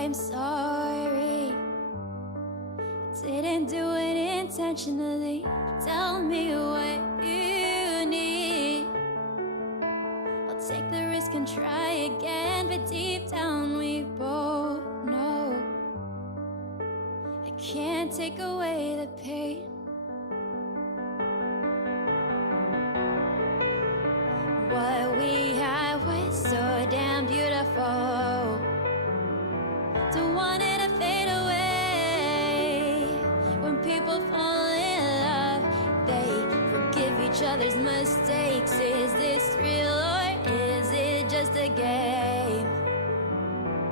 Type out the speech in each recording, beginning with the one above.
I'm sorry, didn't do it intentionally. Tell me what you need. I'll take the risk and try again, but deep down we both know I can't take away the pain. What we had was so damn beautiful. Don't want it to fade away. When people fall in love, they forgive each other's mistakes. Is this real or is it just a game?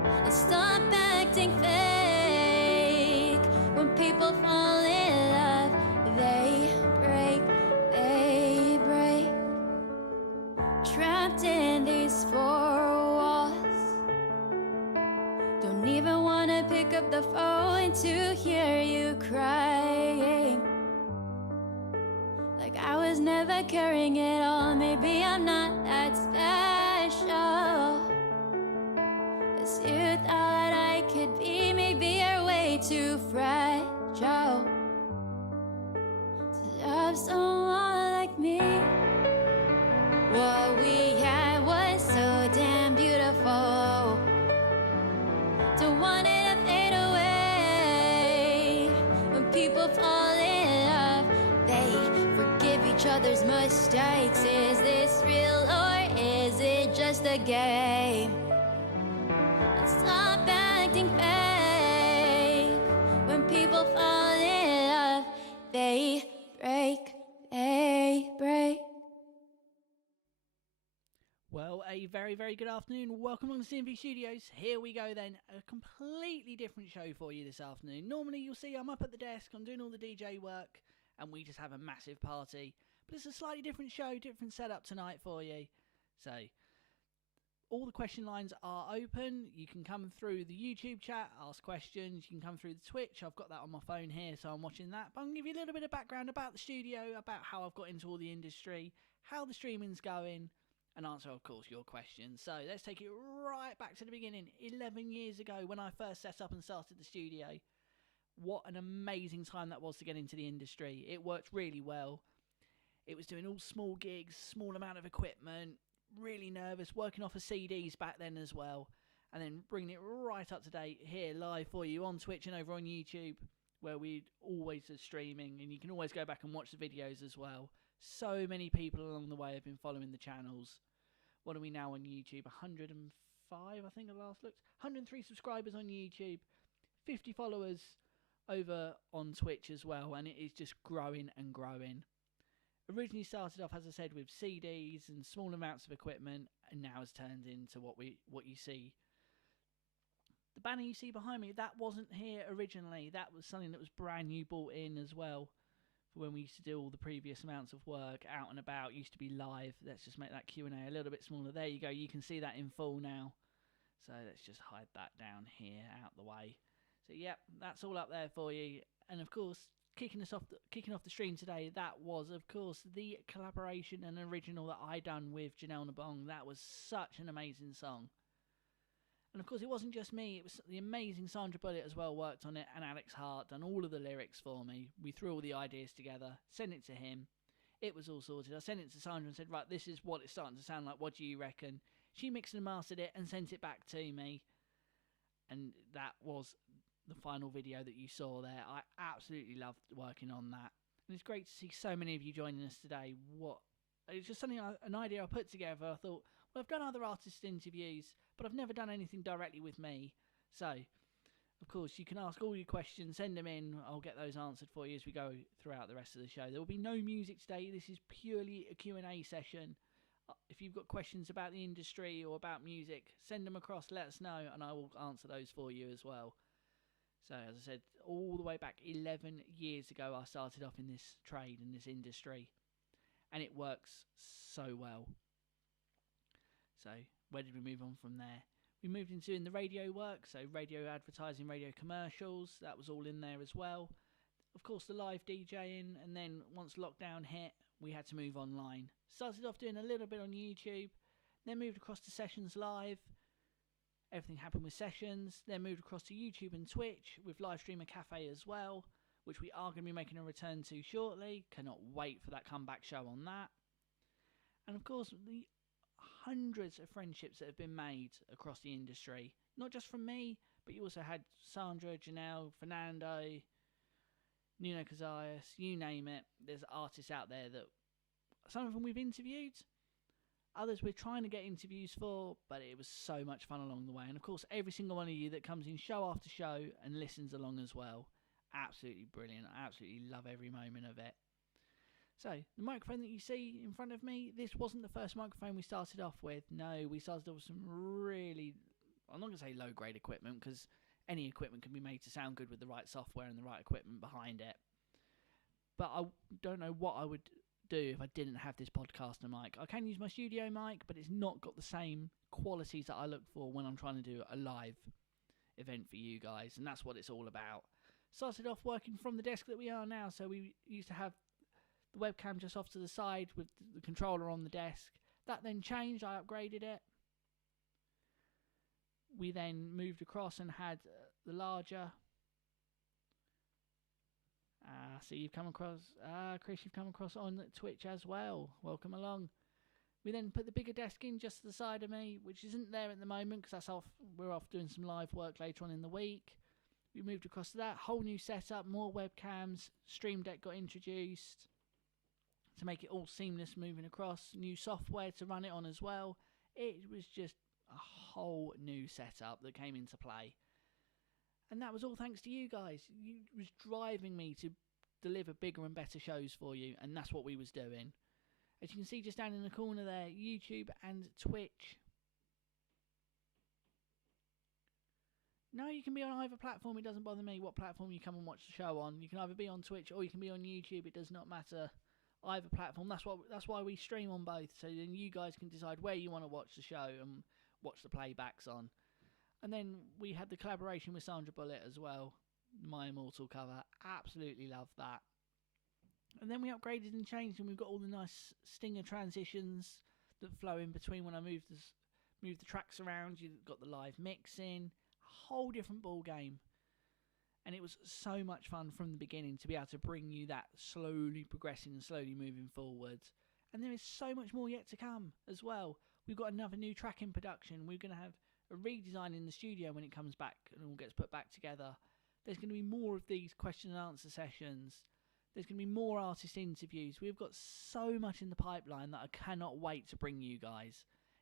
And stop acting fake. When people fall in love, they break, they break. Trapped in these four walls, don't even wanna pick up the phone to hear you crying, like I was never carrying it all. Maybe I'm not that special as you thought I could be. Maybe you're way too fragile to love someone like me. What we had was so damn beautiful. Don't want it to fade away. When people fall in love, they forgive each other's mistakes. Is this real or is it just a game? Let's stop acting fake. When people fall in love, they break, they break. Well, a very, very good afternoon. Welcome on to CMV Studios. Here we go then. A completely different show for you this afternoon. Normally you'll see I'm up at the desk, I'm doing all the DJ work, and we just have a massive party. But it's a slightly different show, different setup tonight for you. So, all the question lines are open. You can come through the YouTube chat, ask questions. You can come through the Twitch. I've got that on my phone here, so I'm watching that. But I'm going to give you a little bit of background about the studio, about how I've got into all the industry, how the streaming's going, and answer, of course, your questions. So let's take it right back to the beginning. 11 years ago when I first set up and started the studio. What an amazing time that was to get into the industry. It worked really well. It was doing all small gigs, small amount of equipment, really nervous, working off of CDs back then as well. And then bringing it right up to date here live for you on Twitch and over on YouTube, where we always are streaming, and you can always go back and watch the videos as well. So many people along the way have been following the channels. What are we now on YouTube? 105, I think I last looked. 103 subscribers on YouTube, 50 followers over on Twitch as well, and it is just growing and growing. Originally started off, as I said, with CDs and small amounts of equipment, and now has turned into what you see. The banner you see behind me, that wasn't here originally. That was something that was brand new, bought in as well. When we used to do all the previous amounts of work out and about, used to be live. Let's just make that Q&A a little bit smaller. There you go, you can see that in full now. So let's just hide that down here out the way. So yep, that's all up there for you. And of course, kicking off the stream today, that was of course the collaboration and original that I done with Janelle Nabong. That was such an amazing song. And of course, it wasn't just me, it was the amazing Sandra Bullitt as well worked on it, and Alex Hart done all of the lyrics for me. We threw all the ideas together, sent it to him. It was all sorted. I sent it to Sandra and said, right, this is what it's starting to sound like. What do you reckon? She mixed and mastered it and sent it back to me. And that was the final video that you saw there. I absolutely loved working on that. And it's great to see so many of you joining us today. It's just something, an idea I put together. I thought, well, I've done other artist interviews, but I've never done anything directly with me. So, of course, you can ask all your questions, send them in. I'll get those answered for you as we go throughout the rest of the show. There will be no music today. This is purely a Q&A session. If you've got questions about the industry or about music, send them across, let us know, and I will answer those for you as well. So, as I said, all the way back 11 years ago, I started off in this trade, in this industry, and it works so well. So, where did we move on from there? We moved into in the radio work, so radio advertising, radio commercials, that was all in there as well. Of course, the live DJing, and then once lockdown hit, we had to move online. Started off doing a little bit on YouTube, then moved across to Sessions Live, Everything happened with sessions, then moved across to YouTube and Twitch with Live Streamer Cafe as well, which we are going to be making a return to shortly. Cannot wait for that comeback show on that. And of course, the hundreds of friendships that have been made across the industry, not just from me, but you also had Sandra, Janelle, Fernando, Nuno Casillas, you name it. There's artists out there that some of them we've interviewed, others we're trying to get interviews for, but it was so much fun along the way. And of course, every single one of you that comes in show after show and listens along as well, absolutely brilliant. I absolutely love every moment of it. So, the microphone that you see in front of me, this wasn't the first microphone we started off with. No, we started off with some really, I'm not going to say low-grade equipment, because any equipment can be made to sound good with the right software and the right equipment behind it. But I don't know what I would do if I didn't have this podcaster mic. I can use my studio mic, but it's not got the same qualities that I look for when I'm trying to do a live event for you guys, and that's what it's all about. Started off working from the desk that we are now, so we used to have the webcam just off to the side with the controller on the desk. That then changed, I upgraded it. We then moved across and had the larger. So you've come across, Chris, you've come across on Twitch as well. Welcome along. We then put the bigger desk in just to the side of me, which isn't there at the moment because that's off. We're off doing some live work later on in the week. We moved across to that whole new setup, more webcams. Stream Deck got introduced to make it all seamless moving across. New software to run it on as well. It was just a whole new setup that came into play. And that was all thanks to you guys. You was driving me to deliver bigger and better shows for you, and that's what we was doing. As you can see just down in the corner there, YouTube and Twitch. No, you can be on either platform. It doesn't bother me what platform you come and watch the show on. You can either be on Twitch or you can be on YouTube. It does not matter. Either platform. That's why we stream on both, so then you guys can decide where you want to watch the show and watch the playbacks on. And then we had the collaboration with Sandra Bullet as well, My Immortal cover. Absolutely love that. And then we upgraded and changed, and we've got all the nice stinger transitions that flow in between when I move the tracks around. You've got the live mixing, a whole different ball game. And it was so much fun from the beginning to be able to bring you that slowly progressing and slowly moving forwards. And there is so much more yet to come as well. We've got another new track in production. We're going to have a redesign in the studio when it comes back and all gets put back together. There's going to be more of these question and answer sessions. There's going to be more artist interviews. We've got so much in the pipeline that I cannot wait to bring you guys.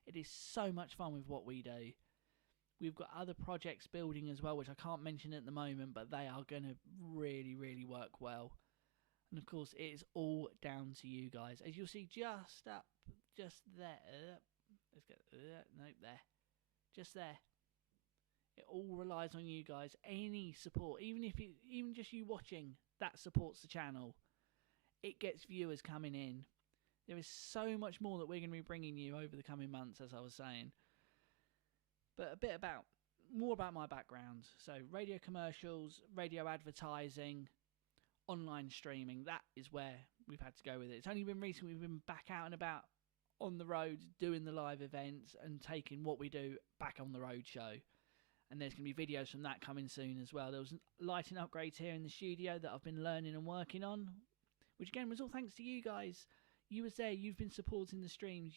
It is so much fun with what we do. We've got other projects building as well, which I can't mention at the moment, but they are going to really, really work well. And of course, it is all down to you guys. As you'll see just up, just there. Let's get, nope, there. Just there. It all relies on you guys. Any support, even just you watching, that supports the channel. It gets viewers coming in. There is so much more that we're going to be bringing you over the coming months, as I was saying. But a bit more about my background. So radio commercials, radio advertising, online streaming. That is where we've had to go with it. It's only been recently we've been back out and about on the road doing the live events and taking what we do back on the road show. And there's going to be videos from that coming soon as well. There was lighting upgrades here in the studio that I've been learning and working on, which again was all thanks to you guys. You was there, you've been supporting the streams,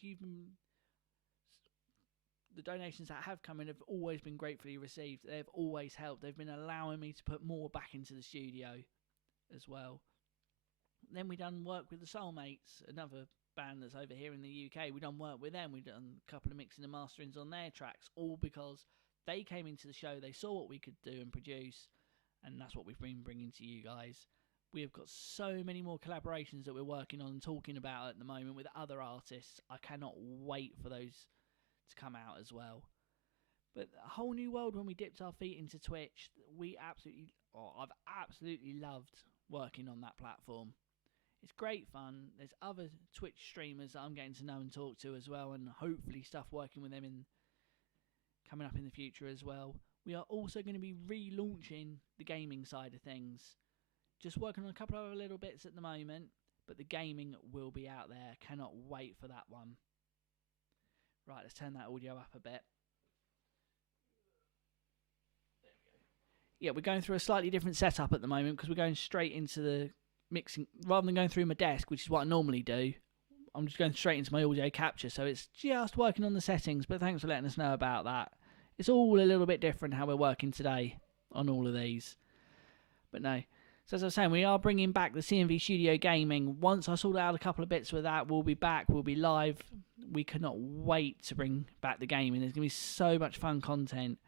the donations that have come in have always been gratefully received. They've always helped. They've been allowing me to put more back into the studio as well. Then we done work with the Soulmates, another band that's over here in the UK. We done work with them. We done a couple of mixing and masterings on their tracks, all because they came into the show, they saw what we could do and produce, and that's what we've been bringing to you guys. We have got so many more collaborations that we're working on and talking about at the moment with other artists. I cannot wait for those to come out as well. But a whole new world when we dipped our feet into Twitch. I've absolutely loved working on that platform. It's great fun. There's other Twitch streamers that I'm getting to know and talk to as well, and hopefully stuff working with them coming up in the future as well. We are also going to be relaunching the gaming side of things. Just working on a couple of other little bits at the moment, but the gaming will be out there. Cannot wait for that one. Right, let's turn that audio up a bit. yeah, we're going through a slightly different setup at the moment because we're going straight into the mixing rather than going through my desk, which is what I normally do. I'm just going straight into my audio capture, so it's just working on the settings. But thanks for letting us know about that. It's all a little bit different how we're working today on all of these. But no. So as I was saying, we are bringing back the CMV Studio gaming. Once I sort out a couple of bits with that, we'll be back. We'll be live. We cannot wait to bring back the gaming. There's going to be so much fun content.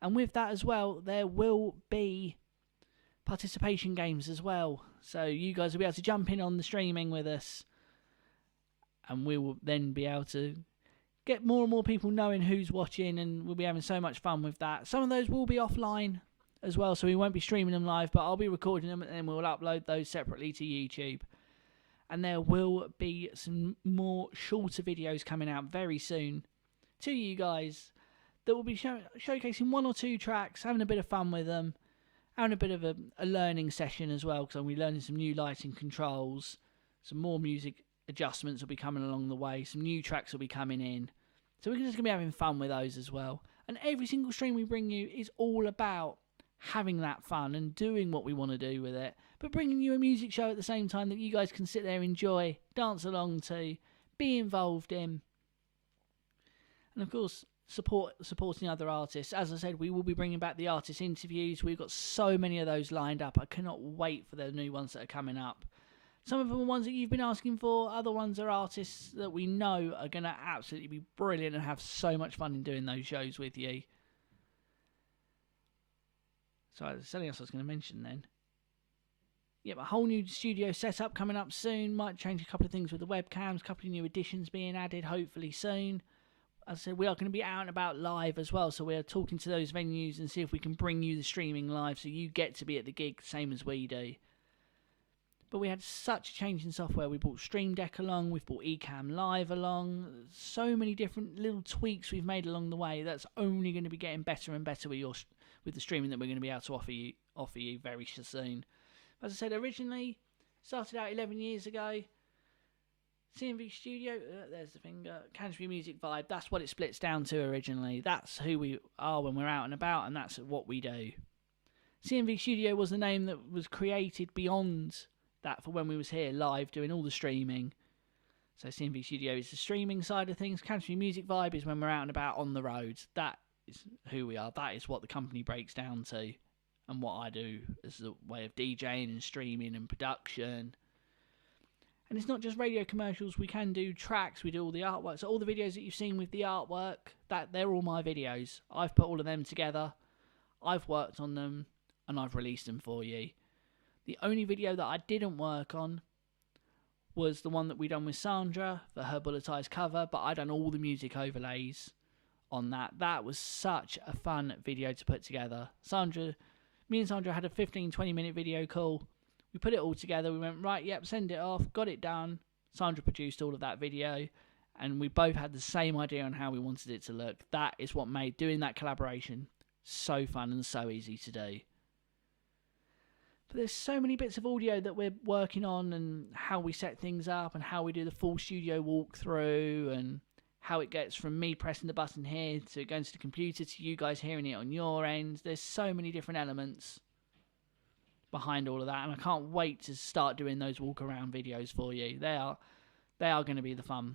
And with that as well, there will be participation games as well. So you guys will be able to jump in on the streaming with us. And we will then be able to get more and more people knowing who's watching. And we'll be having so much fun with that. Some of those will be offline as well, so we won't be streaming them live, but I'll be recording them and then we'll upload those separately to YouTube. And there will be some more shorter videos coming out very soon to you guys that will be showcasing 1 or 2 tracks, having a bit of fun with them, having a bit of a learning session as well, because I'll be learning some new lighting controls, some more music adjustments will be coming along the way, some new tracks will be coming in. So we're just going to be having fun with those as well. And every single stream we bring you is all about having that fun and doing what we want to do with it, but bringing you a music show at the same time that you guys can sit there, enjoy, dance along to, be involved in, and of course supporting other artists. As I said, we will be bringing back the artist interviews. We've got so many of those lined up. I cannot wait for the new ones that are coming up. Some of them are ones that you've been asking for, other ones are artists that we know are going to absolutely be brilliant and have so much fun in doing those shows with you. So there's something else I was going to mention then. Yep, a whole new studio setup coming up soon. Might change a couple of things with the webcams, a couple of new additions being added hopefully soon. As I said, we are going to be out and about live as well, so we're talking to those venues and see if we can bring you the streaming live so you get to be at the gig same as we do. But we had such a change in software. We brought Stream Deck along, we've brought Ecamm Live along. So many different little tweaks we've made along the way. That's only going to be getting better and better with the streaming that we're going to be able to offer you very soon. As I said, originally started out 11 years ago. CMV Studio, there's the finger. Canterbury Music Vibe. That's what it splits down to originally. That's who we are when we're out and about, and that's what we do. CMV Studio was the name that was created beyond that for when we was here live doing all the streaming. So CMV Studio is the streaming side of things. Canterbury Music Vibe is when we're out and about on the roads. That is who we are. That is what the company breaks down to, and what I do as a way of DJing and streaming and production. And it's not just radio commercials. We can do tracks. We do all the artwork. So all the videos that you've seen with the artwork, they're all my videos. I've put all of them together. I've worked on them and I've released them for you. The only video that I didn't work on was the one that we done with Sandra for her Bulletized cover, but I done all the music overlays on that. That was such a fun video to put together. Me and Sandra had a 15-20 minute video call. We put it all together. We went, right, yep, send it off, got it done. Sandra produced all of that video, and we both had the same idea on how we wanted it to look. That is what made doing that collaboration so fun and so easy to do. But there's so many bits of audio that we're working on, and how we set things up, and how we do the full studio walkthrough, and how it gets from me pressing the button here to going to the computer to you guys hearing it on your end. There's so many different elements behind all of that, and I can't wait to start doing those walk around videos for you. They are going to be the fun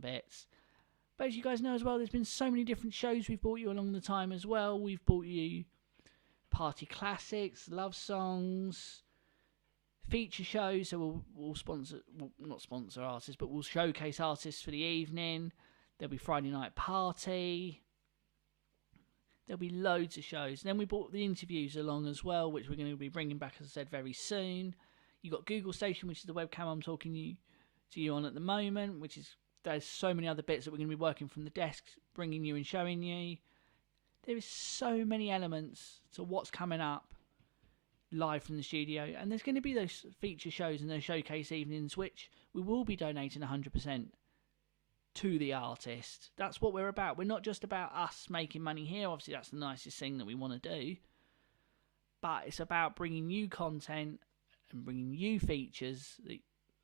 bits. But as you guys know as well, there's been so many different shows we've brought you along the time as well. We've brought you party classics, love songs, feature shows. So we'll not sponsor artists, but we'll showcase artists for the evening. There'll be Friday night party. There'll be loads of shows. And then we brought the interviews along as well, which we're going to be bringing back, as I said, very soon. You've got Google Station, which is the webcam I'm talking to you on at the moment, there's so many other bits that we're going to be working from the desk, bringing you and showing you. There is so many elements to what's coming up live from the studio. And there's going to be those feature shows and those showcase evenings, which we will be donating 100% to the artist. That's what we're about. We're not just about us making money here. Obviously that's the nicest thing that we want to do, but it's about bringing you content and bringing you features that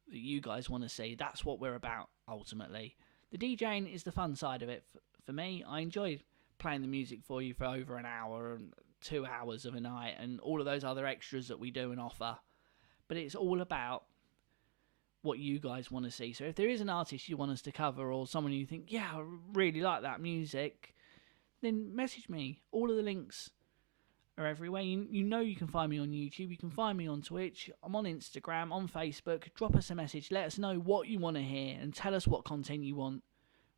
you guys want to see. That's what we're about ultimately. The DJing is the fun side of it for me. I enjoy playing the music for you for over an hour and 2 hours of a night and all of those other extras that we do and offer. But it's all about what you guys want to see. So if there is an artist you want us to cover, or someone you think, yeah, I really like that music, then message me. All of the links are everywhere. You know you can find me on YouTube, you can find me on Twitch, I'm on Instagram, on Facebook. Drop us a message, let us know what you want to hear, and tell us what content you want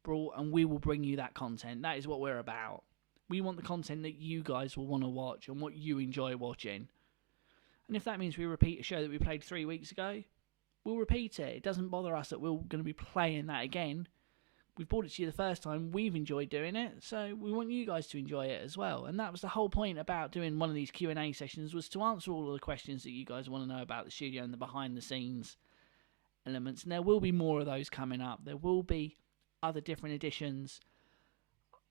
brought, and we will bring you that content. That is what we're about. We want the content that you guys will want to watch and what you enjoy watching. And if that means we repeat a show that we played 3 weeks ago, we'll repeat it. It doesn't bother us that we're going to be playing that again. We've brought it to you the first time, we've enjoyed doing it, so we want you guys to enjoy it as well. And that was the whole point about doing one of these Q&A sessions, was to answer all of the questions that you guys want to know about the studio and the behind the scenes elements. And there will be more of those coming up. There will be other different editions.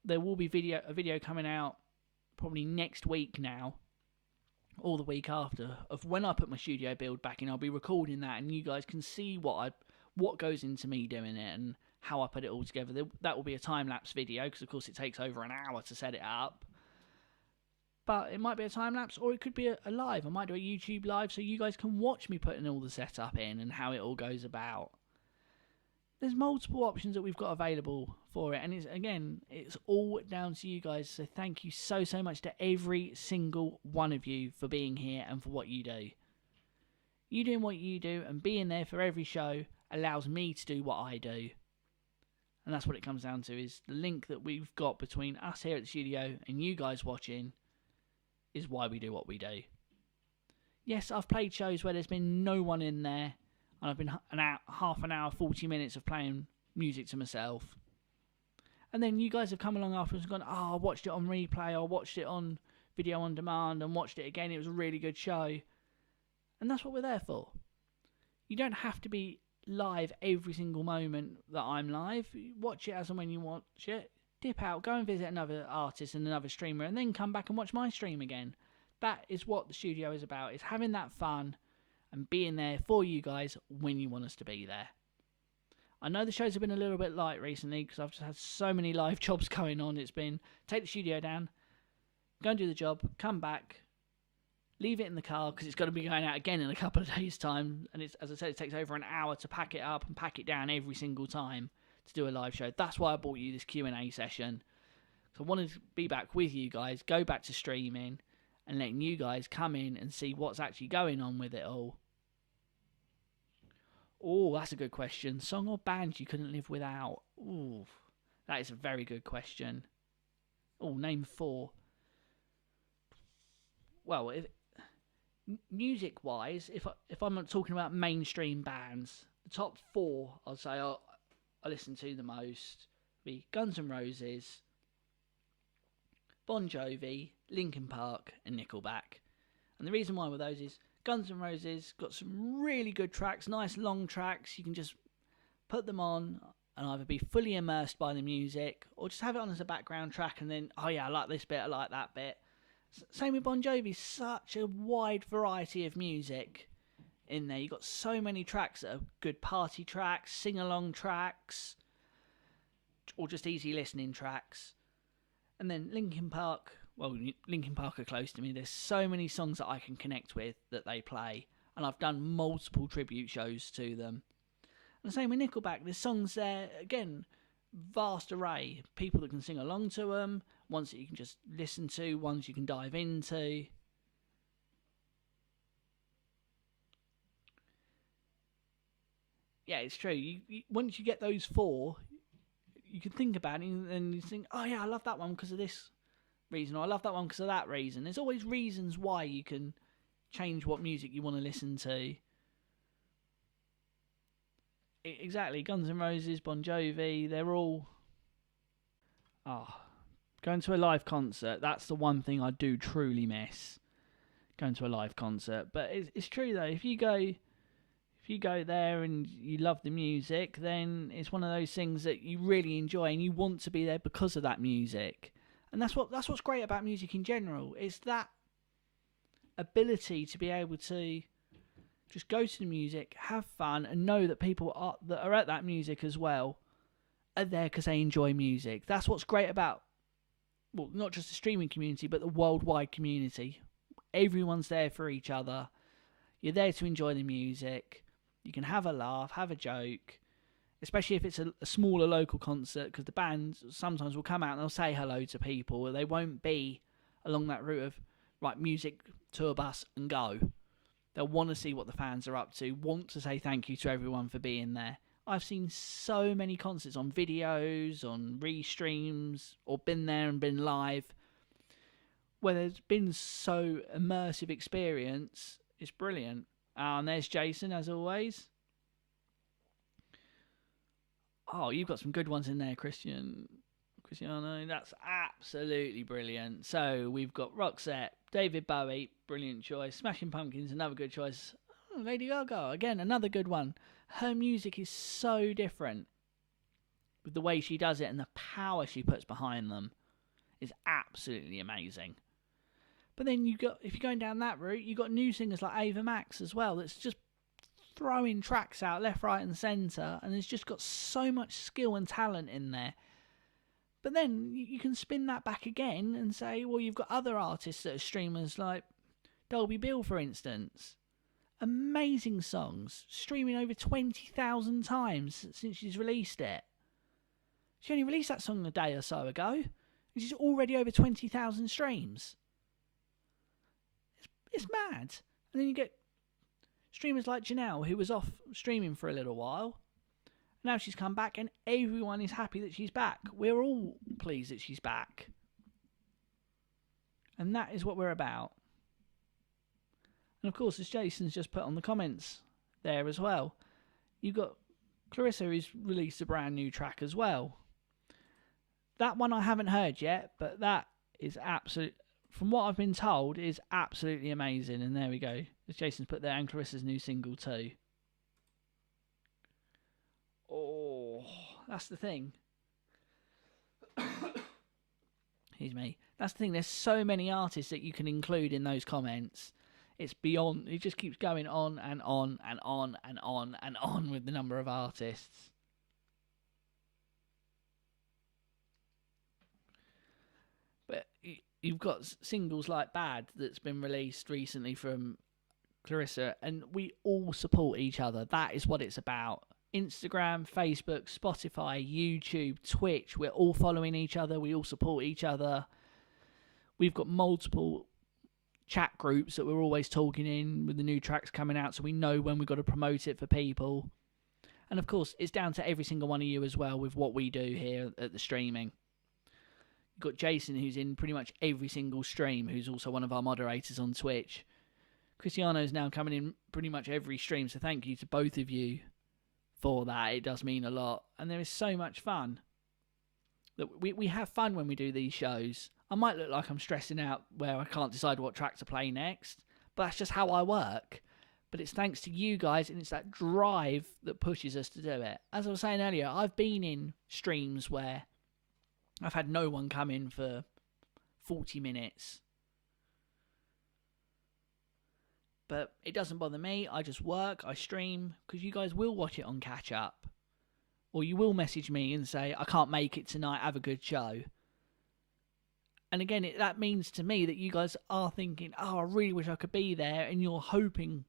There will be a video coming out probably next week now, or the week after, of when I put my studio build back in. I'll be recording that, and you guys can see what goes into me doing it and how I put it all together. That will be a time-lapse video, because of course it takes over an hour to set it up. But it might be a time-lapse, or it could be a live. I might do a YouTube live so you guys can watch me putting all the setup in and how it all goes about. There's multiple options that we've got available for it, and it's all down to you guys. So thank you so much to every single one of you for being here and for what you do. You doing what you do and being there for every show allows me to do what I do. And that's what it comes down to, is the link that we've got between us here at the studio and you guys watching is why we do what we do. Yes, I've played shows where there's been no one in there, and I've been half an hour, 40 minutes of playing music to myself. And then you guys have come along afterwards and gone, oh, I watched it on replay, or watched it on video on demand and watched it again. It was a really good show. And that's what we're there for. You don't have to be live every single moment that I'm live. Watch it as and when you watch it. Dip out, go and visit another artist and another streamer, and then come back and watch my stream again. That is what the studio is about, is having that fun and being there for you guys when you want us to be there. I know the shows have been a little bit light recently because I've just had so many live jobs going on. It's been take the studio down, go and do the job, come back, leave it in the car because it's got to be going out again in a couple of days' time. And it's, as I said, it takes over an hour to pack it up and pack it down every single time to do a live show. That's why I brought you this Q&A session. So I wanted to be back with you guys, go back to streaming and letting you guys come in and see what's actually going on with it all. Oh, that's a good question. Song or band you couldn't live without? Ooh, that is a very good question. Oh, name 4. Well, music-wise, if I'm not talking about mainstream bands, the top 4 I'd say I listen to the most be Guns N' Roses, Bon Jovi, Linkin Park, and Nickelback. And the reason why with those is Guns N' Roses got some really good tracks, nice long tracks. You can just put them on and either be fully immersed by the music or just have it on as a background track and then, oh yeah, I like this bit, I like that bit. Same with Bon Jovi, such a wide variety of music in there. You've got so many tracks that are good party tracks, sing-along tracks, or just easy listening tracks. And then Linkin Park, well, Linkin Park are close to me. There's so many songs that I can connect with that they play, and I've done multiple tribute shows to them. And the same with Nickelback. There's songs there, again, vast array. People that can sing along to them, ones that you can just listen to, ones you can dive into. Yeah, it's true. Once you get those 4, you can think about it and you think, oh yeah, I love that one because of this reason, or I love that one because of that reason. There's always reasons why you can change what music you want to listen to. Exactly, Guns N' Roses, Bon Jovi, they're all... going to a live concert, that's the one thing I do truly miss. Going to a live concert. But it's true though, if you go there and you love the music, then it's one of those things that you really enjoy and you want to be there because of that music. And that's what's great about music in general. It's that ability to be able to just go to the music, have fun, and know that people that are at that music as well are there because they enjoy music. That's what's great about well, not just the streaming community, but the worldwide community. Everyone's there for each other. You're there to enjoy the music. You can have a laugh, have a joke, especially if it's a smaller local concert, because the bands sometimes will come out and they'll say hello to people. They won't be along that route of, right, music, tour bus, and go. They'll want to see what the fans are up to, want to say thank you to everyone for being there. I've seen so many concerts on videos, on restreams, or been there and been live, where there's been so immersive experience. It's brilliant. And there's Jason, as always. Oh, you've got some good ones in there, Cristiano. That's absolutely brilliant. So we've got Roxette, David Bowie, brilliant choice. Smashing Pumpkins, another good choice. Oh, Lady Gaga, again, another good one. Her music is so different with the way she does it, and the power she puts behind them is absolutely amazing. But then if you're going down that route, you've got new singers like Ava Max as well, that's just throwing tracks out left, right and centre, and it's just got so much skill and talent in there. But then you can spin that back again and say, well, you've got other artists that are streamers like Dolby Bill, for instance. Amazing songs, streaming over 20,000 times since she's released it. She only released that song a day or so ago, and she's already over 20,000 streams. It's mad. And then you get streamers like Janelle, who was off streaming for a little while. Now she's come back, and everyone is happy that she's back. We're all pleased that she's back. And that is what we're about. And of course, as Jason's just put on the comments there as well, you've got Clarissa, who's released a brand new track as well. That one I haven't heard yet, but that is from what I've been told, is absolutely amazing. And there we go. As Jason's put there, and Clarissa's new single too. Oh, that's the thing. Excuse me. That's the thing. There's so many artists that you can include in those comments. It's beyond. It just keeps going on and on and on and on and on with the number of artists. But you've got singles like Bad that's been released recently from Clarissa, and we all support each other. That is what it's about. Instagram, Facebook, Spotify, YouTube, Twitch, we're all following each other. We all support each other. We've got multiple chat groups that we're always talking in with the new tracks coming out, so we know when we've got to promote it for people. And of course, it's down to every single one of you as well with what we do here at the streaming. You've got Jason, who's in pretty much every single stream, who's also one of our moderators on Twitch. Cristiano's now coming in pretty much every stream, so thank you to both of you for that. It does mean a lot, and there is so much fun. That we have fun when we do these shows. I might look like I'm stressing out where I can't decide what track to play next, but that's just how I work. But it's thanks to you guys, and it's that drive that pushes us to do it. As I was saying earlier, I've been in streams where I've had no one come in for 40 minutes. But it doesn't bother me. I just work, I stream, because you guys will watch it on catch up. Or you will message me and say, I can't make it tonight, have a good show. And again, that means to me that you guys are thinking, oh, I really wish I could be there, and you're hoping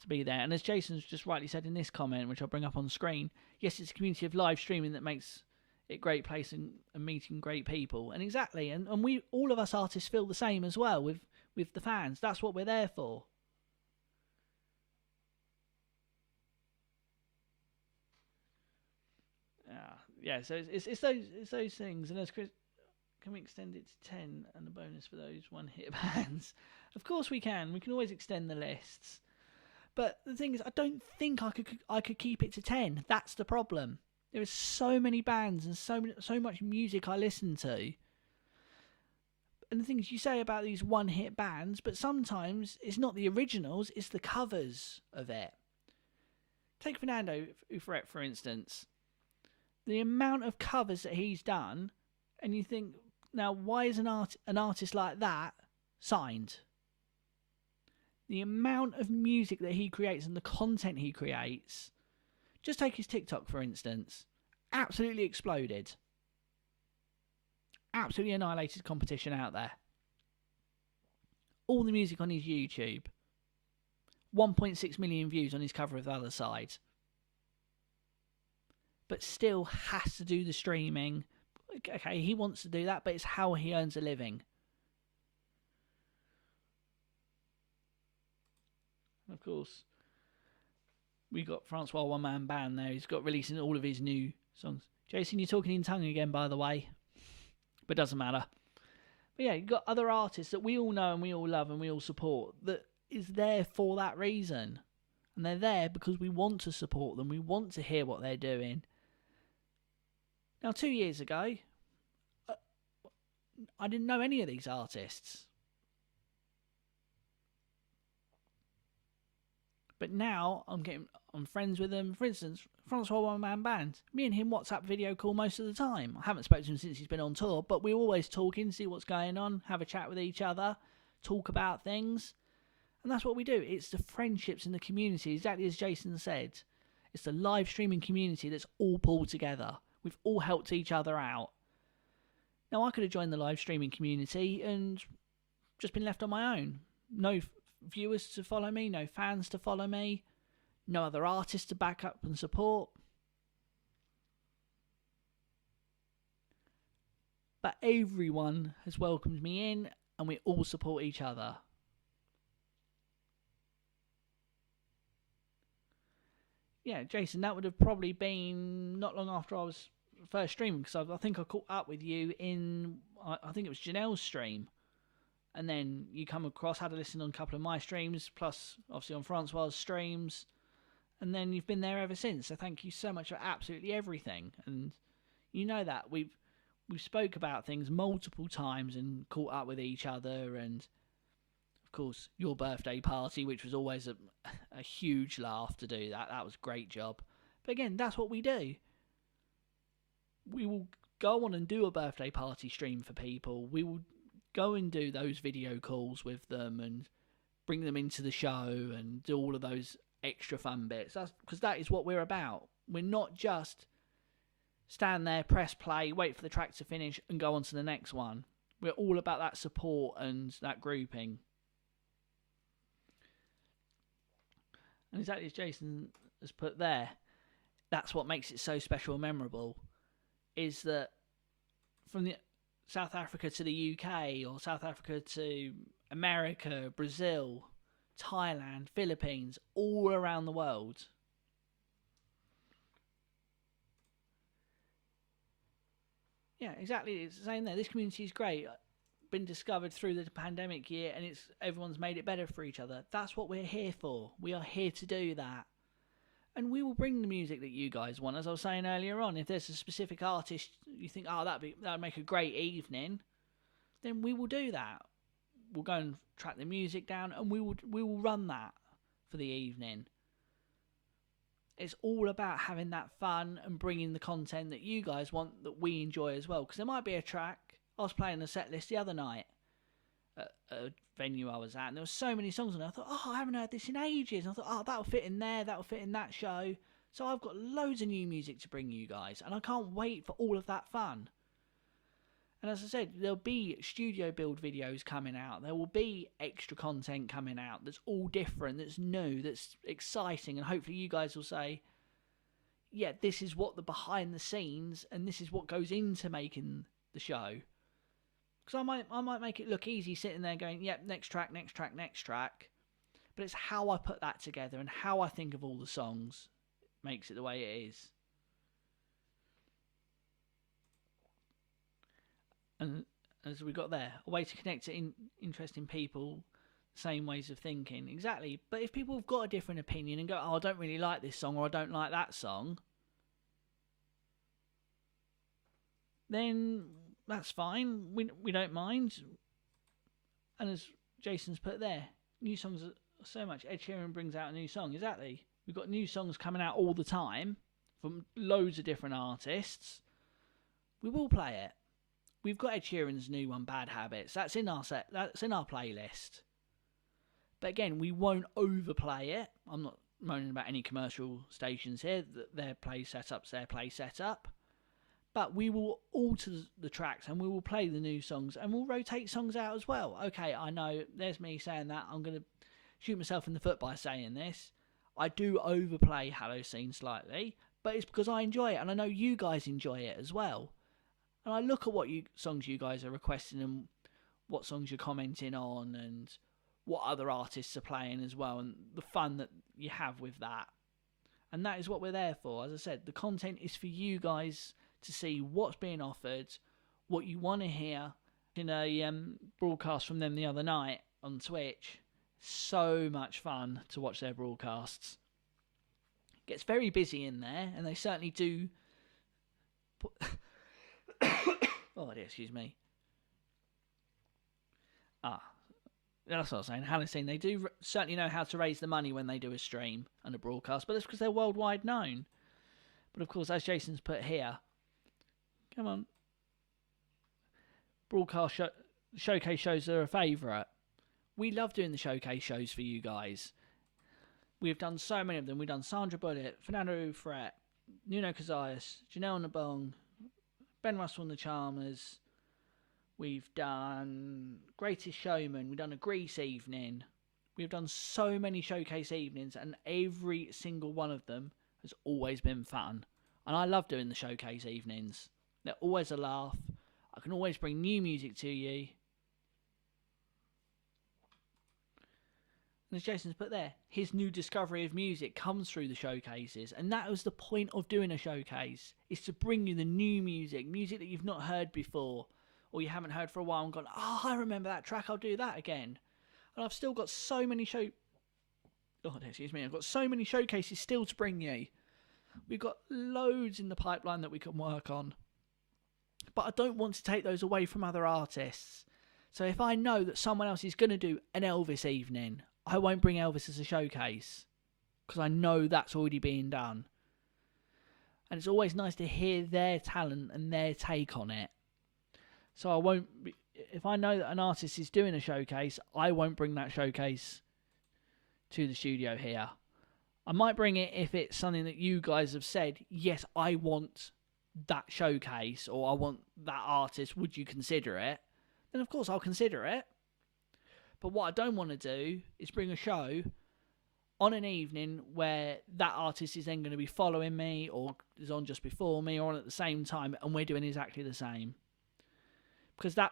to be there. And as Jason's just rightly said in this comment, which I'll bring up on screen, yes, it's a community of live streaming that makes it a great place and meeting great people. And exactly, and we, all of us artists, feel the same as well with the fans. That's what we're there for. Yeah, so it's those things, and as Chris, can we extend it to 10 and a bonus for those one hit bands? Of course we can. We can always extend the lists, but the thing is, I don't think I could keep it to 10. That's the problem. There are so many bands and so much music I listen to, and the things you say about these one hit bands, but sometimes it's not the originals; it's the covers of it. Take Fernando Ufret, for instance. The amount of covers that he's done, and you think, now why is an artist like that signed? The amount of music that he creates and the content he creates. Just take his TikTok, for instance. Absolutely exploded. absolutely annihilated competition out there. All the music on his YouTube. 1.6 million views on his cover of The Other Side. But still has to do the streaming. Okay, he wants to do that, but it's how he earns a living. Of course, we got Francois One Man Band there. He's got releasing all of his new songs. Jason, you're talking in tongue again, by the way. But doesn't matter. But yeah, you've got other artists that we all know and we all love and we all support that is there for that reason. And they're there because we want to support them. We want to hear what they're doing. Now, 2 years ago, I didn't know any of these artists. But now I'm friends with them. For instance, Francois One Man Band. Me and him WhatsApp video call most of the time. I haven't spoken to him since he's been on tour, but we're always talking, see what's going on, have a chat with each other, talk about things. And that's what we do. It's the friendships in the community, exactly as Jason said. It's the live streaming community that's all pulled together. We've all helped each other out. Now, I could have joined the live streaming community and just been left on my own. No viewers to follow me, no fans to follow me, no other artists to back up and support. But everyone has welcomed me in and we all support each other. Yeah, Jason, that would have probably been not long after I was first streaming, because I think I caught up with you in, I think it was Janelle's stream. And then you come across, had a listen on a couple of my streams, plus obviously on Francois's streams. And then you've been there ever since. So thank you so much for absolutely everything. And you know that we've spoke about things multiple times and caught up with each other. And of course, your birthday party, which was always a huge laugh to do that. That was a great job. But again, that's what we do. We will go on and do a birthday party stream for people. We will go and do those video calls with them and bring them into the show and do all of those extra fun bits. Because that is what we're about. We're not just stand there, press play, wait for the track to finish and go on to the next one. We're all about that support and that grouping. And exactly as Jason has put there, that's what makes it so special and memorable, is that from the South Africa to the UK, or South Africa to America, Brazil, Thailand, Philippines, all around the world. Yeah, exactly. It's the same there. This community is great. Been discovered through the pandemic year, and everyone's made it better for each other. That's what we're here for. We are here to do that. And we will bring the music that you guys want. As I was saying earlier on, if there's a specific artist you think, oh, that'd make a great evening, then we will do that. We'll go and track the music down, and we will run that for the evening. It's all about having that fun and bringing the content that you guys want, that we enjoy as well. Because there might be a track. I was playing a set list the other night at a venue I was at, and there were so many songs on there. I thought, oh, I haven't heard this in ages. And I thought, oh, that'll fit in there, that'll fit in that show. So I've got loads of new music to bring you guys, and I can't wait for all of that fun. And as I said, there'll be studio build videos coming out. There will be extra content coming out that's all different, that's new, that's exciting, and hopefully you guys will say, yeah, this is what the behind the scenes, and this is what goes into making the show. Because I might make it look easy sitting there going, yep, next track, next track, next track. But it's how I put that together and how I think of all the songs makes it the way it is. And as we got there, a way to connect to interesting people, same ways of thinking. Exactly. But if people have got a different opinion and go, oh, I don't really like this song or I don't like that song, then that's fine. We don't mind. And as Jason's put there, new songs are so much. Ed Sheeran brings out a new song. Exactly. We've got new songs coming out all the time from loads of different artists. We will play it. We've got Ed Sheeran's new one, Bad Habits. That's in our set. That's in our playlist. But again, we won't overplay it. I'm not moaning about any commercial stations here. Their play setup's their play setup. But we will alter the tracks and we will play the new songs and we'll rotate songs out as well. Okay, I know, there's me saying that. I'm going to shoot myself in the foot by saying this. I do overplay Halocene slightly, but it's because I enjoy it and I know you guys enjoy it as well. And I look at what songs you guys are requesting and what songs you're commenting on and what other artists are playing as well and the fun that you have with that. And that is what we're there for. As I said, the content is for you guys to see what's being offered, what you want to hear. In a broadcast from them the other night on Twitch, so much fun to watch their broadcasts. It gets very busy in there, and they certainly do. Oh dear, excuse me. That's what I was saying. Halocene, they do certainly know how to raise the money when they do a stream and a broadcast, but that's because they're worldwide known. But of course, as Jason's put here, come on. Broadcast showcase shows are a favourite. We love doing the showcase shows for you guys. We've done so many of them. We've done Sandra Bullock, Fernando Fret, Nuno Casillas, Janelle Nabong, Ben Russell and the Charmers. We've done Greatest Showman. We've done a Grease evening. We've done so many showcase evenings, and every single one of them has always been fun. And I love doing the showcase evenings. They're always a laugh. I can always bring new music to you. And as Jason's put there, his new discovery of music comes through the showcases. And that was the point of doing a showcase, is to bring you the new music that you've not heard before, or you haven't heard for a while and gone, oh, I remember that track, I'll do that again. And I've still got so many I've got so many showcases still to bring you. We've got loads in the pipeline that we can work on. But I don't want to take those away from other artists. So if I know that someone else is going to do an Elvis evening, I won't bring Elvis as a showcase, because I know that's already being done. And it's always nice to hear their talent and their take on it. So I won't, if I know that an artist is doing a showcase, I won't bring that showcase to the studio here. I might bring it if it's something that you guys have said, yes, I want that showcase, or I want that artist, would you consider it? Then of course I'll consider it. But what I don't want to do is bring a show on an evening where that artist is then going to be following me, or is on just before me, or on at the same time, and we're doing exactly the same. Because the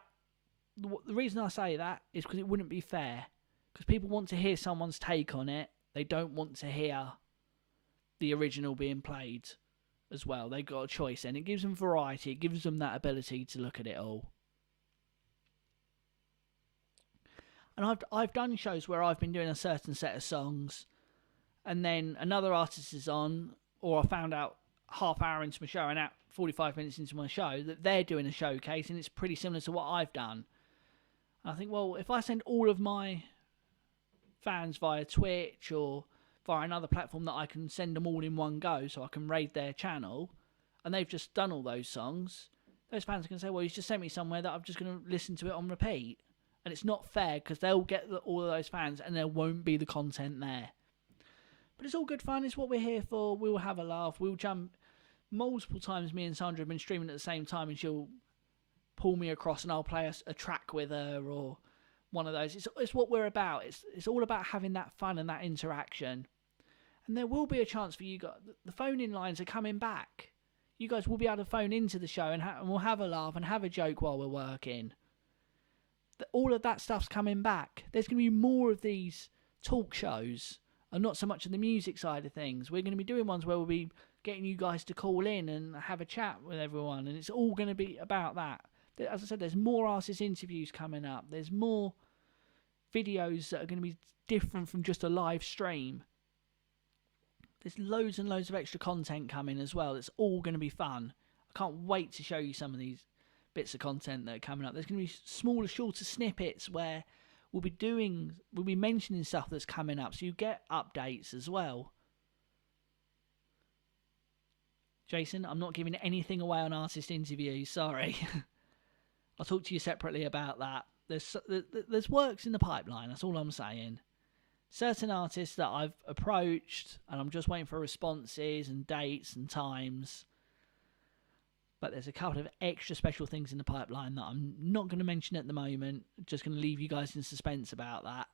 reason I say that is because it wouldn't be fair. Because people want to hear someone's take on it. They don't want to hear the original being played as well. They've got a choice, and it gives them variety. It gives them that ability to look at it all. And I've done shows where I've been doing a certain set of songs, and then another artist is on, or I found out half hour into my show and out 45 minutes into my show that they're doing a showcase, and it's pretty similar to what I've done. And I think, well, if I send all of my fans via Twitch or via another platform that I can send them all in one go, so I can raid their channel, and they've just done all those songs, those fans can say, well, he's just sent me somewhere that I'm just going to listen to it on repeat. And it's not fair, because they'll get all of those fans and there won't be the content there. But it's all good fun. It's what we're here for. We'll have a laugh. We'll jump. Multiple times me and Sandra have been streaming at the same time, and she'll pull me across and I'll play a track with her, or one of those. It's what we're about. It's all about having that fun and that interaction. And there will be a chance for you guys. The phone-in lines are coming back. You guys will be able to phone into the show, and we'll have a laugh and have a joke while we're working. All of that stuff's coming back. There's going to be more of these talk shows, and not so much of the music side of things. We're going to be doing ones where we'll be getting you guys to call in and have a chat with everyone, and it's all going to be about that. As I said, there's more artist interviews coming up. There's more videos that are going to be different from just a live stream. There's loads and loads of extra content coming as well. It's all going to be fun. I can't wait to show you some of these bits of content that are coming up. There's going to be smaller, shorter snippets where we'll be mentioning stuff that's coming up, so you get updates as well. Jason, I'm not giving anything away on artist interviews, sorry. I'll talk to you separately about that. There's works in the pipeline, that's all I'm saying. Certain artists that I've approached, and I'm just waiting for responses and dates and times. But there's a couple of extra special things in the pipeline that I'm not going to mention at the moment. Just going to leave you guys in suspense about that.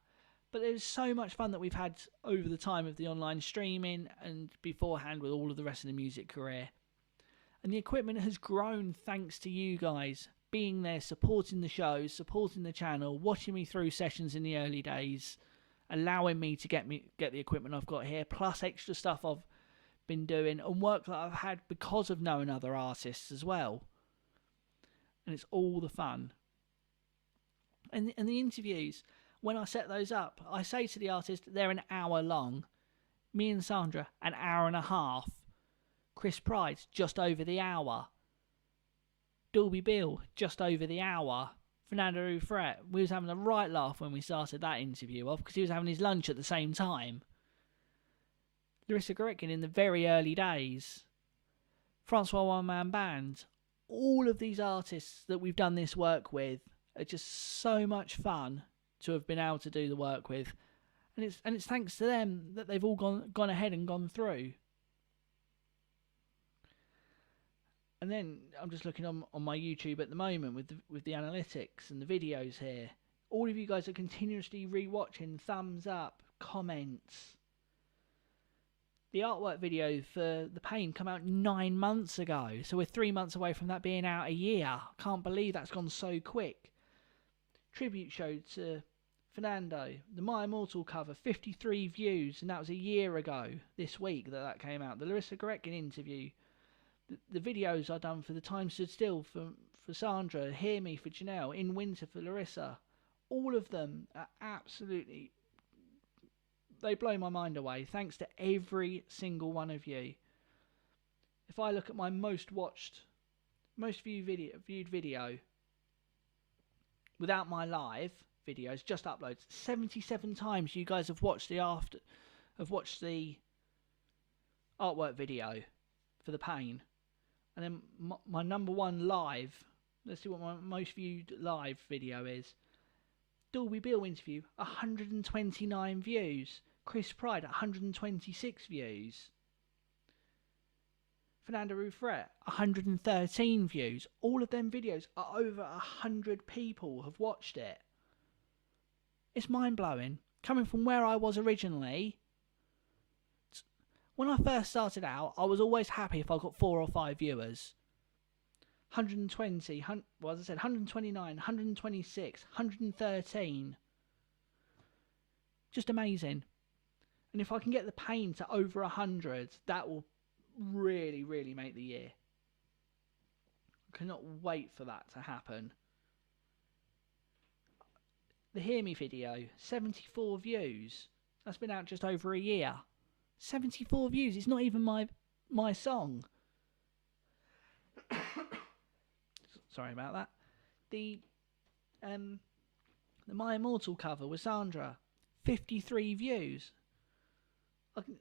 But there's so much fun that we've had over the time of the online streaming and beforehand with all of the rest of the music career. And the equipment has grown thanks to you guys being there, supporting the show, supporting the channel, watching me through sessions in the early days, allowing me to get the equipment I've got here, plus extra stuff I've been doing and work that I've had because of knowing other artists as well. And it's all the fun. And the interviews, when I set those up, I say to the artist, they're an hour long. Me and Sandra, an hour and a half. Chris Pride's just over the hour. Dolby Bill, just over the hour. Fernando Ufret, we was having a right laugh when we started that interview off because he was having his lunch at the same time. Larissa Goretkin in the very early days. Francois One Man Band. All of these artists that we've done this work with are just so much fun to have been able to do the work with. And it's thanks to them that they've all gone ahead and gone through. And then I'm just looking on my YouTube at the moment with the analytics and the videos here. All of you guys are continuously rewatching, thumbs up, comments. The artwork video for The Pain came out 9 months ago, so we're 3 months away from that being out a year. Can't believe that's gone so quick. Tribute show to Fernando, the My Immortal cover, 53 views, and that was a year ago this week that came out. The Larissa Goretkin interview. The videos I've done for The Time Stood Still for Sandra, Hear Me for Janelle, In Winter for Larissa, all of them are absolutely, they blow my mind away. Thanks to every single one of you. If I look at my most viewed video without my live videos, just uploads, 77 times you guys have watched the artwork video for The Pain. And then my number one live, let's see what my most viewed live video is. Dolby Bill interview, 129 views. Chris Pride, 126 views. Fernando Ufret, 113 views. All of them videos are over 100 people have watched it. It's mind-blowing. Coming from where I was originally, when I first started out, I was always happy if I got 4 or 5 viewers. 120, well, as I said, 129, 126, 113. Just amazing. And if I can get The Pain to over 100, that will really, really make the year. I cannot wait for that to happen. The Hear Me video, 74 views. That's been out just over a year. 74 views. It's not even my song. Sorry about that. The My Immortal cover with Sandra, 53 views. I can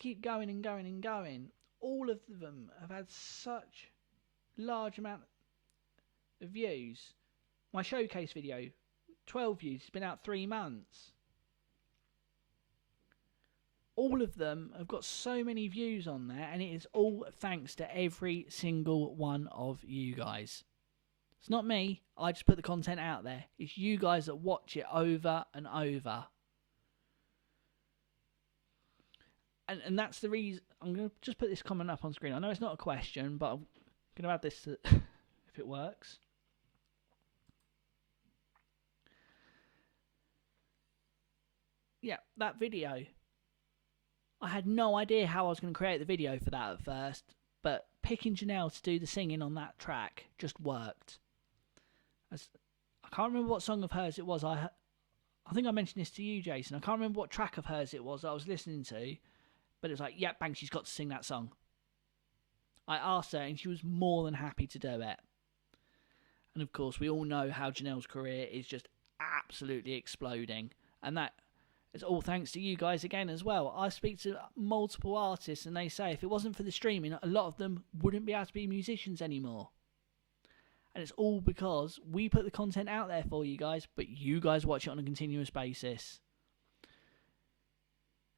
keep going and going and going. All of them have had such large amount of views. My showcase video, 12 views. It's been out 3 months. All of them have got so many views on there, and it is all thanks to every single one of you guys. It's not me. I just put the content out there. It's you guys that watch it over and over. And that's the reason. I'm going to just put this comment up on screen. I know it's not a question, but I'm going to add this to, if it works. Yeah, that video. I had no idea how I was going to create the video for that at first, but picking Janelle to do the singing on that track just worked. I can't remember what song of hers it was. I think I mentioned this to you, Jason. I can't remember what track of hers it was I was listening to, but it was like, yep, bang, she's got to sing that song. I asked her, and she was more than happy to do it. And of course, we all know how Janelle's career is just absolutely exploding, and that it's all thanks to you guys again as well. I speak to multiple artists and they say if it wasn't for the streaming, a lot of them wouldn't be able to be musicians anymore. And it's all because we put the content out there for you guys, but you guys watch it on a continuous basis.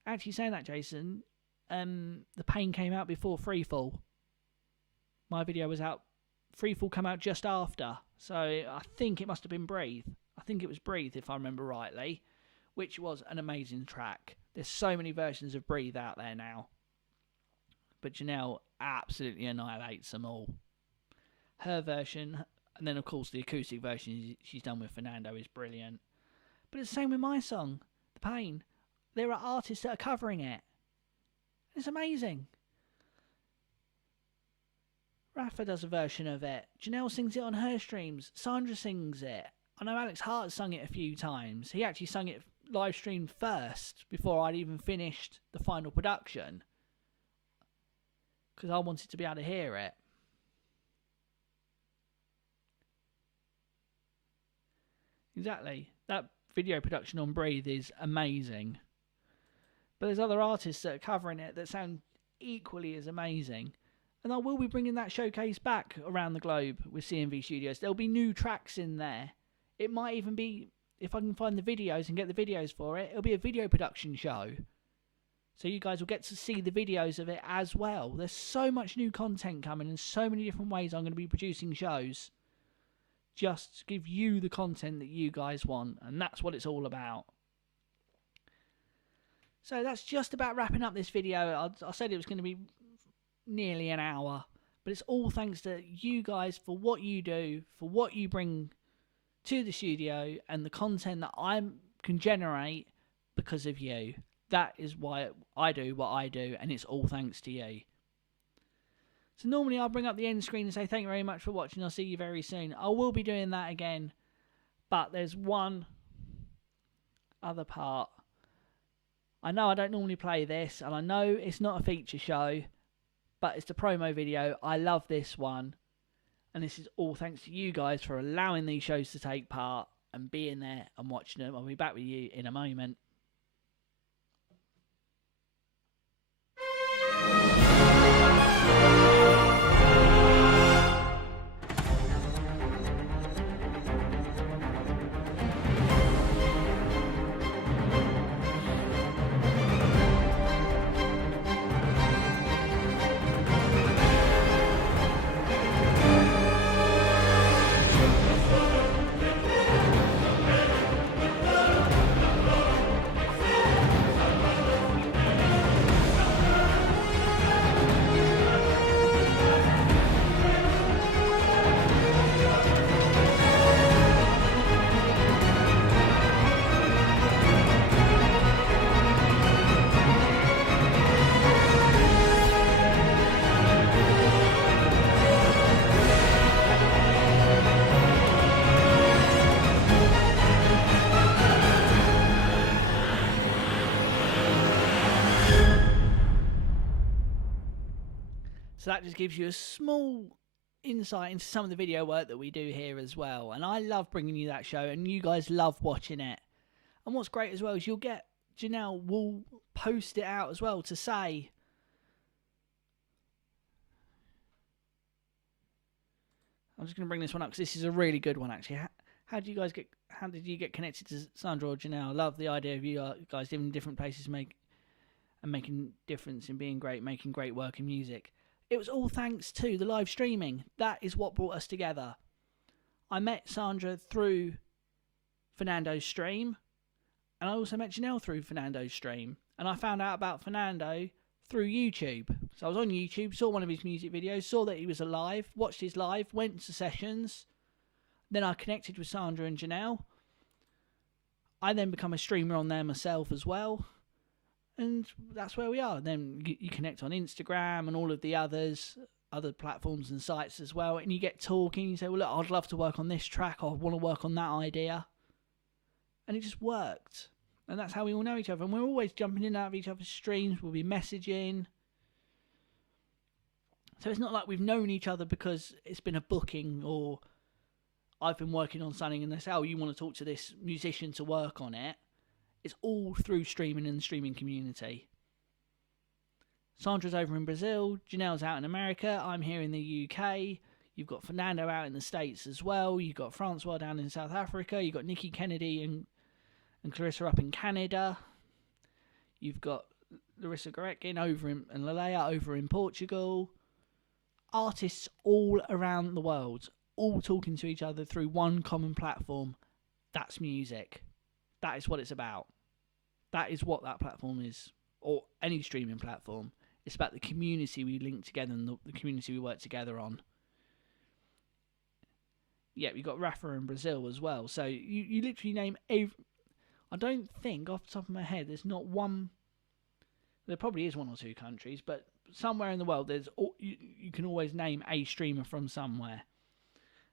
Actually saying that, Jason, The Pain came out before Freefall. My video was out Freefall come out just after, so I think it must have been Breathe. I think it was Breathe, if I remember rightly, which was an amazing track. There's so many versions of Breathe out there now, but Janelle absolutely annihilates them all. Her version, and then of course the acoustic version she's done with Fernando, is brilliant. But it's the same with my song, The Pain. There are artists that are covering it. It's amazing. Rafa does a version of it. Janelle sings it on her streams. Sandra sings it. I know Alex Hart sung it a few times. He actually sung it live streamed first before I'd even finished the final production, because I wanted to be able to hear it. Exactly. That video production on Breathe is amazing. But there's other artists that are covering it that sound equally as amazing. And I will be bringing that showcase back around the globe with CMV Studios. There'll be new tracks in there. It might even be, if I can find the videos and get the videos for it, it'll be a video production show. So you guys will get to see the videos of it as well. There's so much new content coming and so many different ways I'm going to be producing shows, just to give you the content that you guys want. And that's what it's all about. So that's just about wrapping up this video. I said it was going to be nearly an hour, but it's all thanks to you guys for what you do, for what you bring to the studio, and the content that I can generate because of you. That is why I do what I do, and it's all thanks to you. So normally I'll bring up the end screen and say thank you very much for watching. I'll see you very soon. I will be doing that again, but there's one other part. I know I don't normally play this, and I know it's not a feature show, but it's the promo video. I love this one, and this is all thanks to you guys for allowing these shows to take part and being there and watching them. I'll be back with you in a moment. So that just gives you a small insight into some of the video work that we do here as well. And I love bringing you that show, and you guys love watching it. And what's great as well is you'll get, Janelle will post it out as well to say, I'm just going to bring this one up because this is a really good one actually. How did you get connected to Sandra or Janelle? I love the idea of you guys living in different places, making difference and being great, making great work in music. It was all thanks to the live streaming. That is what brought us together. I met Sandra through Fernando's stream, and I also met Janelle through Fernando's stream. And I found out about Fernando through YouTube. So I was on YouTube, saw one of his music videos, saw that he was alive, watched his live, went to sessions. Then I connected with Sandra and Janelle. I then become a streamer on there myself as well. And that's where we are. Then you connect on Instagram and all of the other platforms and sites as well. And you get talking. You say, well, look, I'd love to work on this track. I want to work on that idea. And it just worked. And that's how we all know each other. And we're always jumping in and out of each other's streams. We'll be messaging. So it's not like we've known each other because it's been a booking or I've been working on something and they say, oh, you want to talk to this musician to work on it. It's all through streaming and the streaming community. Sandra's over in Brazil. Janelle's out in America. I'm here in the UK. You've got Fernando out in the States as well. You've got Francois down in South Africa. You've got Nikki Kennedy and Clarissa up in Canada. You've got Larissa Goretkin over in and Lalea over in Portugal. artists all around the world, all talking to each other through one common platform. That's music. That is what it's about. That is what that platform is, or any streaming platform. It's about the community we link together and the community we work together on. Yeah, we got Rafa in Brazil as well. So you literally name every... I don't think off the top of my head there's not one... There probably is one or two countries, but somewhere in the world you can always name a streamer from somewhere.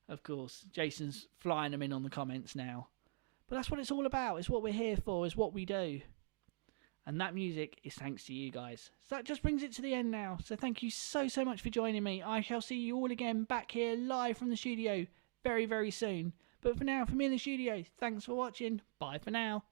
Of course, Jason's flying them in on the comments now. But that's what it's all about. It's what we're here for. It's what we do. And that music is thanks to you guys. So that just brings it to the end now. So thank you so much for joining me. I shall see you all again back here live from the studio very, very soon. But for now, from me in the studio, thanks for watching. Bye for now.